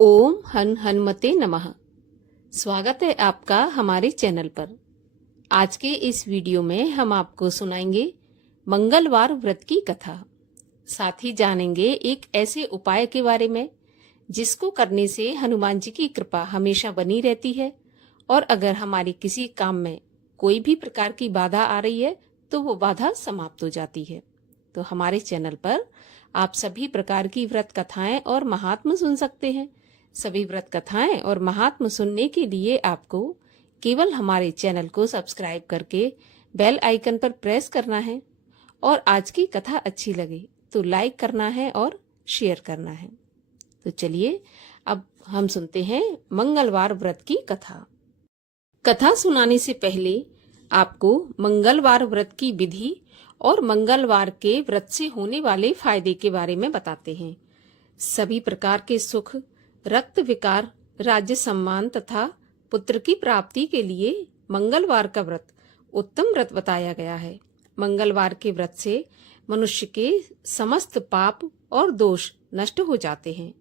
ओम हनुमते नमः। स्वागत है आपका हमारे चैनल पर। आज के इस वीडियो में हम आपको सुनाएंगे मंगलवार व्रत की कथा। साथ ही जानेंगे एक ऐसे उपाय के बारे में जिसको करने से हनुमान जी की कृपा हमेशा बनी रहती है और अगर हमारे किसी काम में कोई भी प्रकार की बाधा आ रही है तो वो बाधा समाप्त हो जाती है। तो हमारे चैनल पर आप सभी प्रकार की व्रत कथाएं और महात्म सुन सकते हैं। सभी व्रत कथाएं और महात्म सुनने के लिए आपको केवल हमारे चैनल को सब्सक्राइब करके बेल आइकन पर प्रेस करना है और आज की कथा अच्छी लगे तो लाइक करना है और शेयर करना है। तो चलिए अब हम सुनते हैं मंगलवार व्रत की कथा। कथा सुनाने से पहले आपको मंगलवार व्रत की विधि और मंगलवार के व्रत से होने वाले फायदे के बारे में बताते हैं। सभी प्रकार के सुख, रक्त विकार, राज्य सम्मान तथा पुत्र की प्राप्ति के लिए मंगलवार का व्रत उत्तम व्रत बताया गया है। मंगलवार के व्रत से मनुष्य के समस्त पाप और दोष नष्ट हो जाते हैं।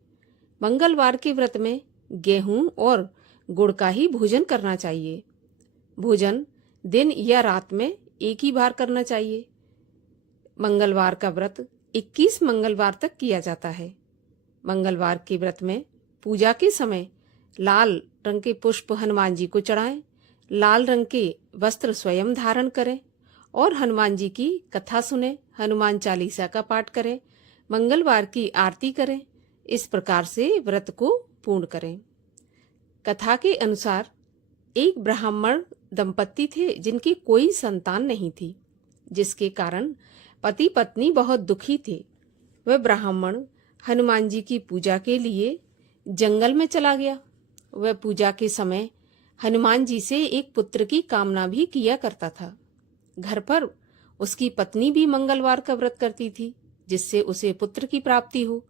मंगलवार के व्रत में गेहूं और गुड़ का ही भोजन करना चाहिए। भोजन दिन या रात में एक ही बार करना चाहिए। मंगलवार का व्रत 21 मंगलवार तक किया जाता है। मंगलवार के व्रत में पूजा के समय लाल रंग के पुष्प हनुमान जी को चढ़ाएं, लाल रंग के वस्त्र स्वयं धारण करें और हनुमान जी की कथा सुने, हनुमान चालीसा का पाठ करें, मंगलवार की आरती करें। इस प्रकार से व्रत को पूर्ण करें। कथा के अनुसार एक ब्राह्मण दंपत्ति थे जिनकी कोई संतान नहीं थी, जिसके कारण पति पत्नी बहुत दुखी थे। वह ब्राह्मण हनुमान जी की पूजा के लिए जंगल में चला गया। वह पूजा के समय हनुमान जी से एक पुत्र की कामना भी किया करता था। घर पर उसकी पत्नी भी मंगलवार का व्रत करती थी जिससे उसे पुत्र की प्राप्ति हो।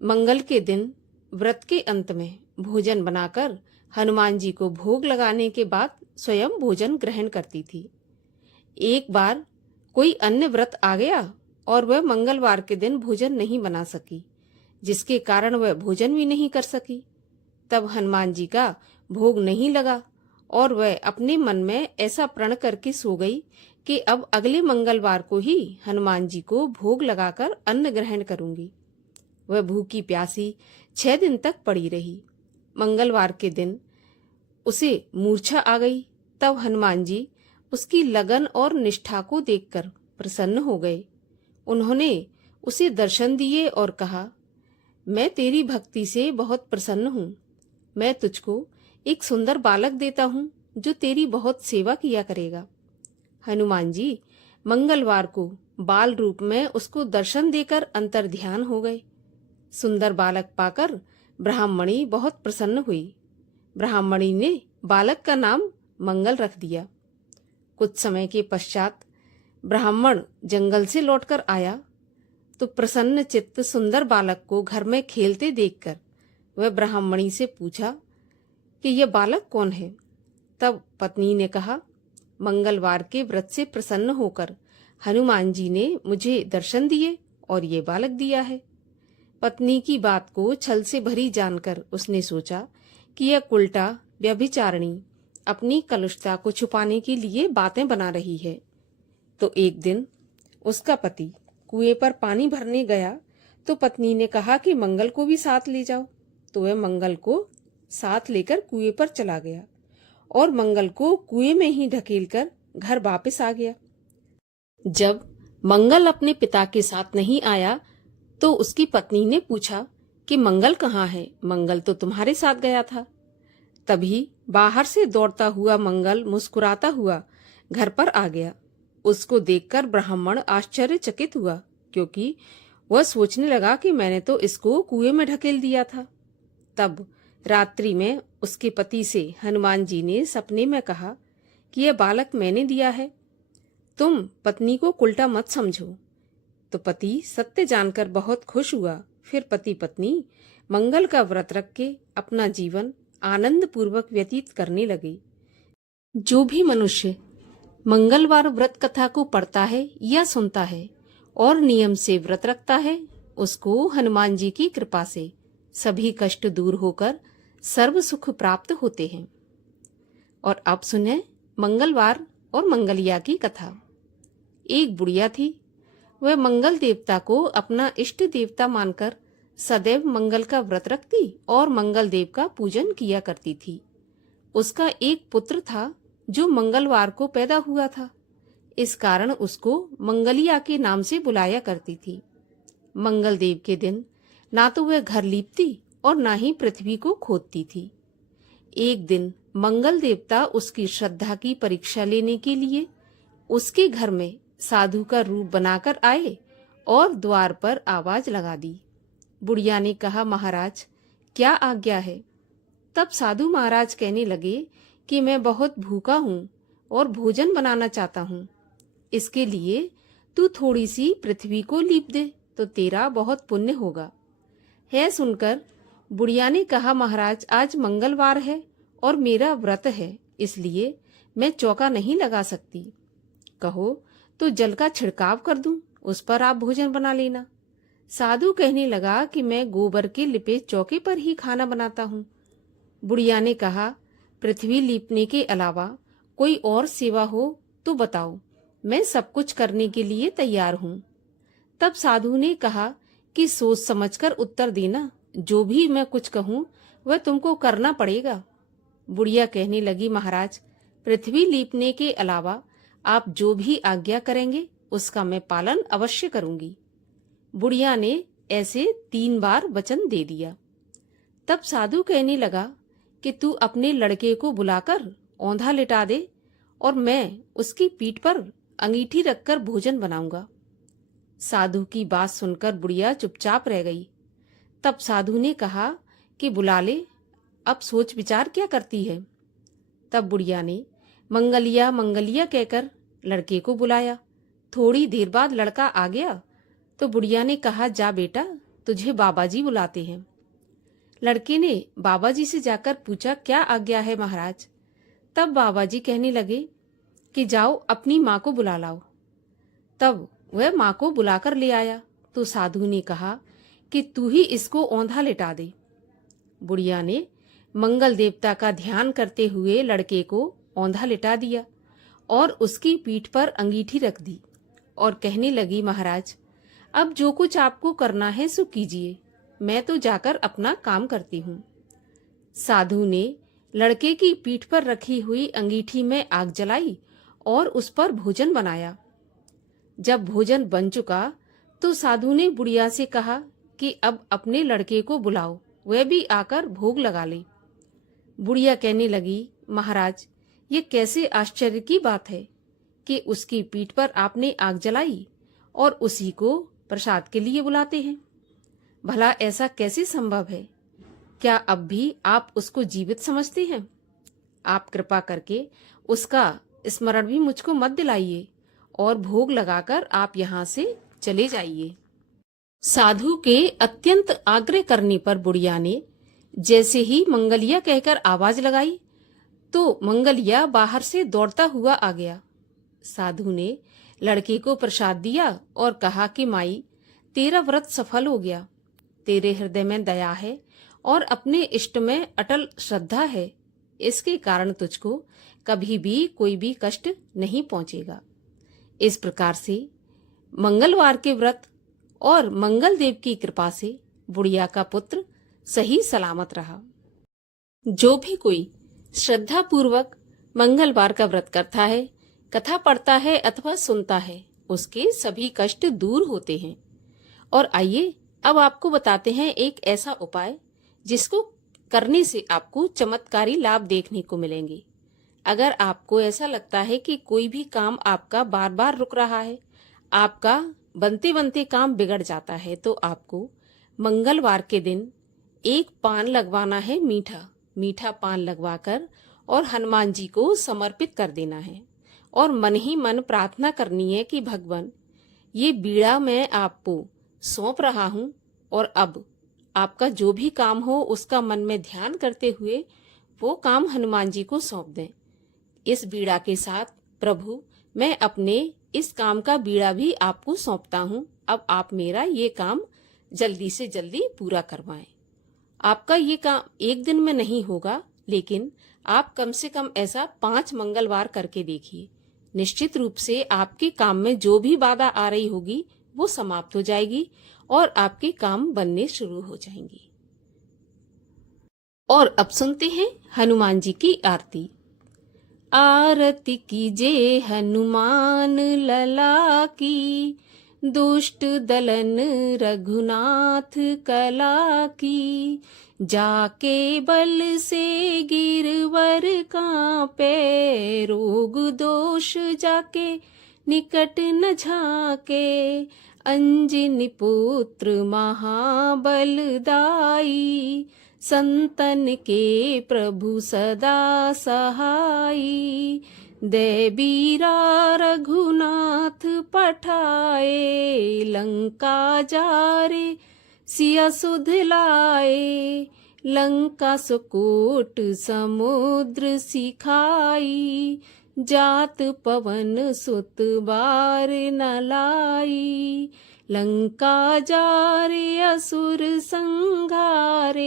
मंगल के दिन व्रत के अंत में भोजन बनाकर हनुमान जी को भोग लगाने के बाद स्वयं भोजन ग्रहण करती थी। एक बार कोई अन्य व्रत आ गया और वह मंगलवार के दिन भोजन नहीं बना सकी, जिसके कारण वह भोजन भी नहीं कर सकी। तब हनुमान जी का भोग नहीं लगा और वह अपने मन में ऐसा प्रण करके सो गई कि अब अगले मंगलवार को ही हनुमान जी को भोग लगाकर अन्न ग्रहण करूंगी। वह भूखी प्यासी 6 दिन तक पड़ी रही। मंगलवार के दिन उसे मूर्छा आ गई। तब हनुमान जी उसकी लगन और निष्ठा को देखकर प्रसन्न हो गए। उन्होंने उसे दर्शन दिए और कहा, मैं तेरी भक्ति से बहुत प्रसन्न हूँ। मैं तुझको एक सुंदर बालक देता हूँ जो तेरी बहुत सेवा किया करेगा। हनुमान जी मंगलवार को बाल रूप में उसको दर्शन देकर अंतर्ध्यान हो गए। सुंदर बालक पाकर ब्राह्मणी बहुत प्रसन्न हुई। ब्राह्मणी ने बालक का नाम मंगल रख दिया। कुछ समय के पश्चात ब्राह्मण जंगल से लौटकर आया तो प्रसन्न चित्त सुंदर बालक को घर में खेलते देखकर वह ब्राह्मणी से पूछा कि यह बालक कौन है। तब पत्नी ने कहा, मंगलवार के व्रत से प्रसन्न होकर हनुमान जी ने मुझे दर्शन दिए और ये बालक दिया है। पत्नी की बात को छल से भरी जानकर उसने सोचा कि यह उल्टा व्यभिचारिणी अपनी कलुषता को छुपाने के लिए बातें बना रही है। तो एक दिन उसका पति कुएं पर पानी भरने गया तो पत्नी ने कहा कि मंगल को भी साथ ले जाओ। तो वह मंगल को साथ लेकर कुएं पर चला गया और मंगल को कुएं में ही ढकेलकर घर वापस आ गया। जब मंगल अपने पिता के साथ नहीं आया तो उसकी पत्नी ने पूछा कि मंगल कहाँ है? मंगल तो तुम्हारे साथ गया था। तभी बाहर से दौड़ता हुआ मंगल मुस्कुराता हुआ घर पर आ गया। उसको देखकर ब्राह्मण आश्चर्यचकित हुआ क्योंकि वह सोचने लगा कि मैंने तो इसको कुएं में ढकेल दिया था। तब रात्रि में उसके पति से हनुमान जी ने सपने में कहा कि यह बालक मैंने दिया है, तुम पत्नी को उल्टा मत समझो। तो पति सत्य जानकर बहुत खुश हुआ। फिर पति पत्नी मंगल का व्रत रख के अपना जीवन आनंद पूर्वक व्यतीत करने लगे। जो भी मनुष्य मंगलवार व्रत कथा को पढ़ता है या सुनता है और नियम से व्रत रखता है, उसको हनुमान जी की कृपा से सभी कष्ट दूर होकर सर्व सुख प्राप्त होते हैं। और अब सुने मंगलवार और मंगलिया की कथा। एक बुढ़िया थी। वह मंगल देवता को अपना इष्ट देवता मानकर सदैव मंगल का व्रत रखती और मंगल देव का पूजन किया करती थी। उसका एक पुत्र था जो मंगलवार को पैदा हुआ था। इस कारण उसको मंगलिया के नाम से बुलाया करती थी। मंगल देव के दिन ना तो वह घर लीपती और ना ही पृथ्वी को खोदती थी। एक दिन मंगल देवता उसकी श्रद्धा की परीक्षा लेने के लिए उसके घर में साधु का रूप बनाकर आए और द्वार पर आवाज लगा दी। बुढ़िया ने कहा, महाराज क्या आज्ञा है? तब साधु महाराज कहने लगे कि मैं बहुत भूखा हूँ और भोजन बनाना चाहता हूँ। इसके लिए तू थोड़ी सी पृथ्वी को लीप दे तो तेरा बहुत पुण्य होगा। है सुनकर बुढ़िया ने कहा, महाराज आज मंगलवार है और मेरा व्रत है, इसलिए मैं चौका नहीं लगा सकती। कहो तो जल का छिड़काव कर दूं, उस पर आप भोजन बना लेना। साधु कहने लगा कि मैं गोबर के लिपे चौके पर ही खाना बनाता हूँ। बुढ़िया ने कहा, पृथ्वी लीपने के अलावा कोई और सेवा हो तो बताओ, मैं सब कुछ करने के लिए तैयार हूँ। तब साधु ने कहा कि सोच समझकर उत्तर देना, जो भी मैं कुछ कहूँ वह तुमको करना पड़ेगा। बुढ़िया कहने लगी, महाराज पृथ्वी लीपने के अलावा आप जो भी आज्ञा करेंगे उसका मैं पालन अवश्य करूंगी। बुढ़िया ने ऐसे 3 बार वचन दे दिया। तब साधु कहने लगा कि तू अपने लड़के को बुलाकर औंधा लिटा दे और मैं उसकी पीठ पर अंगीठी रखकर भोजन बनाऊंगा। साधु की बात सुनकर बुढ़िया चुपचाप रह गई। तब साधु ने कहा कि बुला ले, अब सोच विचार क्या करती है। तब बुढ़िया ने मंगलिया मंगलिया कहकर लड़के को बुलाया। थोड़ी देर बाद लड़का आ गया तो बुढ़िया ने कहा, जा बेटा तुझे बाबा जी बुलाते हैं। लड़के ने बाबा जी से जाकर पूछा, क्या आज्ञा है महाराज? तब बाबा जी कहने लगे कि जाओ अपनी माँ को बुला लाओ। तब वह माँ को बुलाकर ले आया तो साधु ने कहा कि तू ही इसको औंधा लिटा दे। बुढ़िया ने मंगल देवता का ध्यान करते हुए लड़के को औंधा लिटा दिया और उसकी पीठ पर अंगीठी रख दी और कहने लगी, महाराज अब जो कुछ आपको करना है सो कीजिए, मैं तो जाकर अपना काम करती हूँ। साधु ने लड़के की पीठ पर रखी हुई अंगीठी में आग जलाई और उस पर भोजन बनाया। जब भोजन बन चुका तो साधु ने बुढ़िया से कहा कि अब अपने लड़के को बुलाओ, वह भी आकर भोग लगा ले। बुढ़िया कहने लगी, महाराज ये कैसे आश्चर्य की बात है कि उसकी पीठ पर आपने आग जलाई और उसी को प्रसाद के लिए बुलाते हैं। भला ऐसा कैसे संभव है? क्या अब भी आप उसको जीवित समझते हैं? आप कृपा करके उसका स्मरण भी मुझको मत दिलाइए और भोग लगाकर आप यहाँ से चले जाइए। साधु के अत्यंत आग्रह करने पर बुढ़िया ने जैसे ही मंगलिया कहकर आवाज लगाई तो मंगलिया बाहर से दौड़ता हुआ आ गया। साधु ने लड़के को प्रसाद दिया और कहा कि माई तेरा व्रत सफल हो गया, तेरे हृदय में दया है और अपने इष्ट में अटल श्रद्धा है, इसके कारण तुझको कभी भी कोई भी कष्ट नहीं पहुंचेगा। इस प्रकार से मंगलवार के व्रत और मंगल देव की कृपा से बुढ़िया का पुत्र सही सलामत रहा। जो भी कोई श्रद्धा पूर्वक मंगलवार का व्रत करता है, कथा पढ़ता है अथवा सुनता है, उसके सभी कष्ट दूर होते हैं। और आइए अब आपको बताते हैं एक ऐसा उपाय जिसको करने से आपको चमत्कारी लाभ देखने को मिलेंगे। अगर आपको ऐसा लगता है कि कोई भी काम आपका बार बार रुक रहा है, आपका बनते बनते काम बिगड़ जाता है, तो आपको मंगलवार के दिन एक पान लगवाना है, मीठा पान लगवाकर और हनुमान जी को समर्पित कर देना है और मन ही मन प्रार्थना करनी है कि भगवान ये बीड़ा मैं आपको सौंप रहा हूँ और अब आपका जो भी काम हो उसका मन में ध्यान करते हुए वो काम हनुमान जी को सौंप दें। इस बीड़ा के साथ प्रभु मैं अपने इस काम का बीड़ा भी आपको सौंपता हूँ, अब आप मेरा ये काम जल्दी से जल्दी पूरा करवाएं। आपका ये काम एक दिन में नहीं होगा, लेकिन आप कम से कम ऐसा 5 मंगलवार करके देखिए। निश्चित रूप से आपके काम में जो भी बाधा आ रही होगी वो समाप्त हो जाएगी और आपके काम बनने शुरू हो जाएंगे। और अब सुनते हैं हनुमान जी की आरती। आरती कीजे हनुमान लला की, दुष्ट दलन रघुनाथ कला की। जाके बल से गिरवर कांपे, रोग दोष जाके निकट न झाके। अंजनी पुत्र महाबलदाई, संतन के प्रभु सदा सहाई। दे बीरा रघुनाथ पठाए, लंका जारे सिया सुध लाए। लंका सुकोट समुद्र सिखाई, जात पवन सुत बार न लाई। लंका जारे असुर संघारे,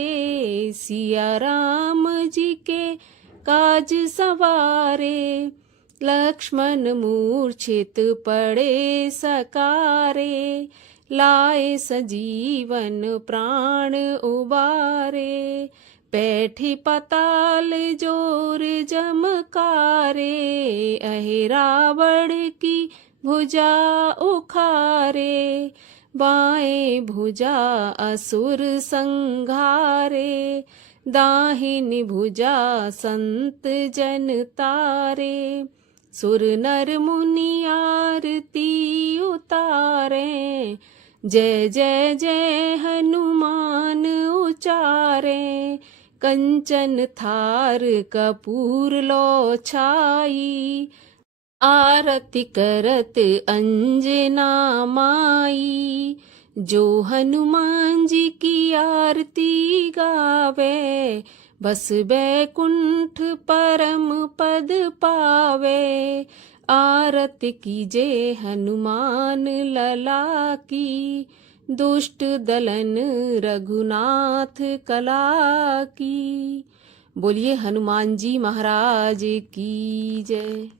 सिया राम जी के काज सवारे। लक्ष्मण मूर्छित पड़े सकारे, लाए सजीवन प्राण उबारे। बैठे पताल जोर जमकारे, अहे रावण की भुजा उखारे। बाएं भुजा असुर संघारे, दाहिनी भुजा संत जन तारे। सुर नर मुनि आरती उतारे, जय जय जय हनुमान उचारे। कंचन थार कपूर लो छाई, आरती करत अंजना माई। जो हनुमान जी की आरती गावे, बस बैकुंठ परम पद पावे। आरती कीजे हनुमान लला की, दुष्ट दलन रघुनाथ कला की। बोलिए हनुमान जी महाराज की जय।